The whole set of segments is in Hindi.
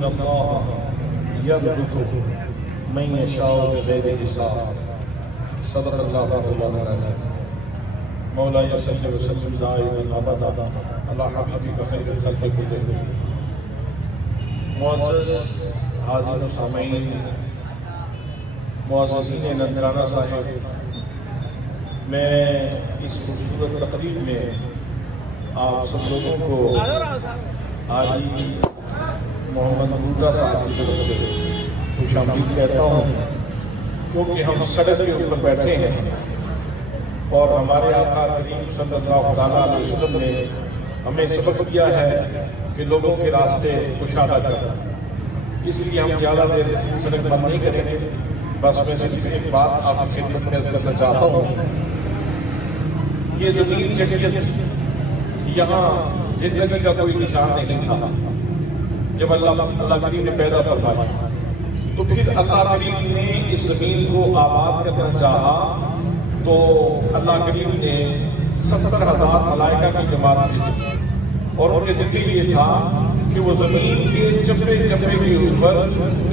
इन्नल्लाह यरज़ुक़ु मन यशाअ बिग़ैरि हिसाब। सदक़ल्लाहुल अज़ीम। मौला सल्लल्लाहु अलैहि वसल्लम दाइमन अबदा अला हबीबिका खैरुल खल्क़ि कुल्लिहिम। मुअज़्ज़ज़ हाज़िर व सामीईन, मुअज़्ज़ज़ीन नज़राना साहिब, मैं इस खूबसूरत तकरीर में आप सब लोगों को हाजी मोहम्मद मुर्तज़ा साहब की तरफ से खुशामदीद कहता हूँ, क्योंकि हम सड़क के ऊपर बैठे हैं और हमारे आका करीम सल्लल्लाहु अलैहि वसल्लम ने हमें सबक दिया है कि लोगों के रास्ते कुशादा करना। इसलिए हम ज़्यादा देर सड़क बंद नहीं करेंगे। बस मैं सिर्फ एक बात आपकी खिदमत में अर्ज़ करना चाहता हूँ। ये ज़मीन जन्नत, यहाँ जिंदगी का कोई निशान नहीं था। जब अल्लाह करीम ने पैदा फरमाया तो फिर अल्लाह करीम ने इस जमीन को आबाद करना चाहा, तो अल्लाह करीम ने 70,000 मलाइका की जमात भेजी और उनके दिल में ये था कि वो जमीन के चप्पे चप्पे के ऊपर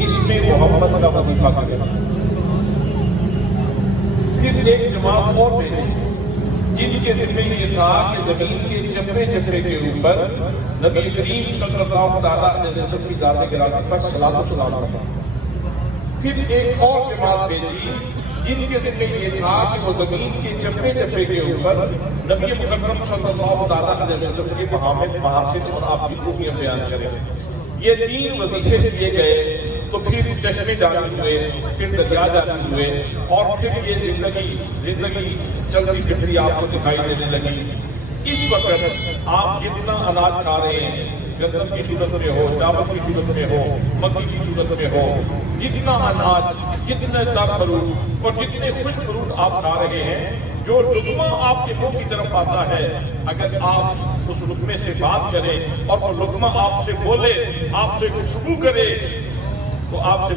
इसमें मोहम्मद का वजीफा करेगा। फिर एक जमात और भेजी जिनके दिल में ये था कि जमीन के चप्पे चप्पे के ऊपर नबी करीम सल्लल्लाहु अलैहि वसल्लम की ज़ात गिराने पर सलात व सलाम रखा। फिर एक और जमात भेजी जिनके दिल में ये था कि वो जमीन के चप्पे चप्पे के ऊपर नबी मुकर्रम सल्लल्लाहु अलैहि वसल्लम के महासिन और आपकी खूबियां बयान करें। ये 3 वजीफे किए गए तो फिर चश्मे जारी हुए, फिर दरिया जारी हुए और फिर ये जिंदगी चलती फिरती आपको दिखाई देने लगी। इस वक्त आप जितना अनाज खा रहे हैं, गंदम की सूरत में हो, चावल की सूरत में हो, मक्की की सूरत में हो, जितना अनाज, जितने तर फ्रूट और जितने खुश फ्रूट आप खा रहे हैं, जो लुक़्मा आपके मुंह की तरफ आता है, अगर आप उस लुक़्मे से बात करें और वो लुक़्मा आपसे बोले, आपसे गुफ्तगू करे, तो आपसे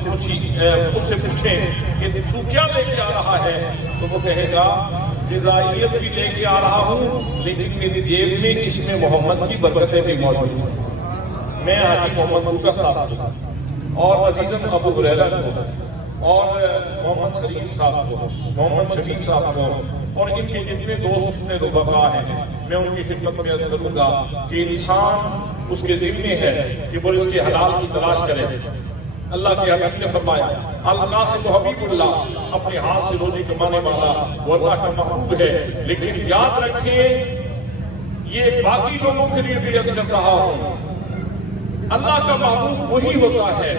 उससे पूछें कि तू क्या लेके आ रहा है, तो वो कहेगा ग़िज़ाइयत भी लेके आ रहा हूँ, लेकिन मेरी जेब में इसमें मोहम्मद की बरकतें भी मौजूद हैं। मैं हाजी मोहम्मद मुर्तज़ा साहब और अजीज़म अबू हुरैरा को और मोहम्मद खलील साहब को, मोहम्मद शफीक साहब को और इनके जितने दोस्त, जितने रुफ़क़ा हैं, मैं उनकी खिदमत में अर्ज़ करूँगा कि इंसान उसके ज़िम्मे है कि वो इसके हलाल की तलाश करे। अल्लाह के हबीब ने फरमाया, अल-कासिम हबीबुल्लाह, अपने हाथ से रोजी कमाने वाला वो अल्लाह का महबूब है। लेकिन याद रखिए, ये बाकी लोगों के लिए भी अर्ज़ कर रहा हूं, अल्लाह का महबूब वही होता है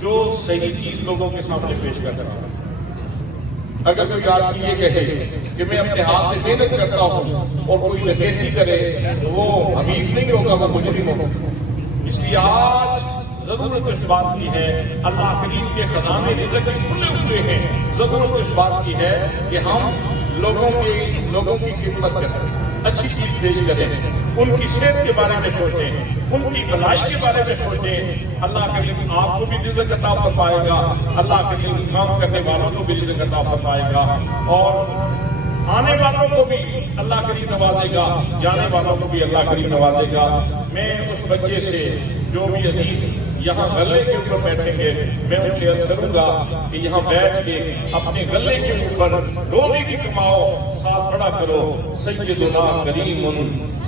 जो सही चीज लोगों के सामने पेश कर रहा है। अगर कोई आदमी ये कहे कि मैं अपने हाथ से मेहनत करता हूं और कोई नकेती करे, तो वो हबीब नहीं होगा, वो मुजरिम होगा। इसलिए आज जरूरत इस बात की है, अल्लाह करीम के खजाने रिज़्क़ खुले हुए हैं, जरूरत इस बात की है कि हम लोगों की खिदमत करें, अच्छी चीज पेश करें, उनकी सेहत के बारे में सोचें, उनकी भलाई के बारे में सोचें। अल्लाह करीम आपको भी रिज़्क़ अता फरमाएगा, अल्लाह करीम काम करने वालों को भी रिज़्क़ अता फरमाएगा और आने वालों को भी अल्लाह करीम नवाजेगा, जाने वालों को भी अल्लाह करीम नवाजेगा। मैं उस बच्चे से जो भी अजीज यहाँ गले के ऊपर बैठेंगे, मैं उनसे अर्ज करूंगा कि यहाँ बैठ के अपने गले के ऊपर रोने की कमाओ, साथ खड़ा करो, सय्यदुना करीमुन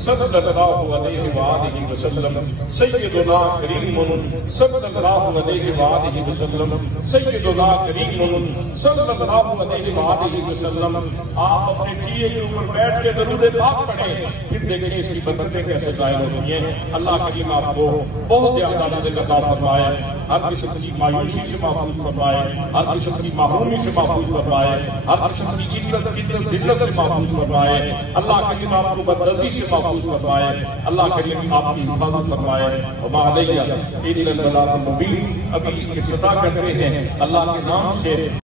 सल्लल्लाहु अलैहि वसल्लम, सय्यदुना करीमुन सल्लल्लाहु अलैहि वसल्लम, सय्यदुना करीमुन सल्लल्लाहु अलैहि वसल्लम। आप अपने टीए के ऊपर बैठ के दरूद पाक पढ़ें, फिर देखें इसकी बरकतें कैसे जाहिर होती हैं। अल्लाह करीम आपको बहुत ज्यादा रिज़्क़ अता फरमाए, हर किस्म की मायूसी से महफूज फरमाए, हर किस्म की महरूमी से महफूज फरमाए, हर किस्म की इल्लत जिल्लत से महफूज फरमाए। अल्लाह करीम आपको बदअज़ी से महफूज फरमाए, अल्लाह करीम आपकी हिफाजत फरमाए। वमा अलैना इल्लल बलागुल मुबीन। अभी इफ्तिताह करते हैं अल्लाह के नाम से।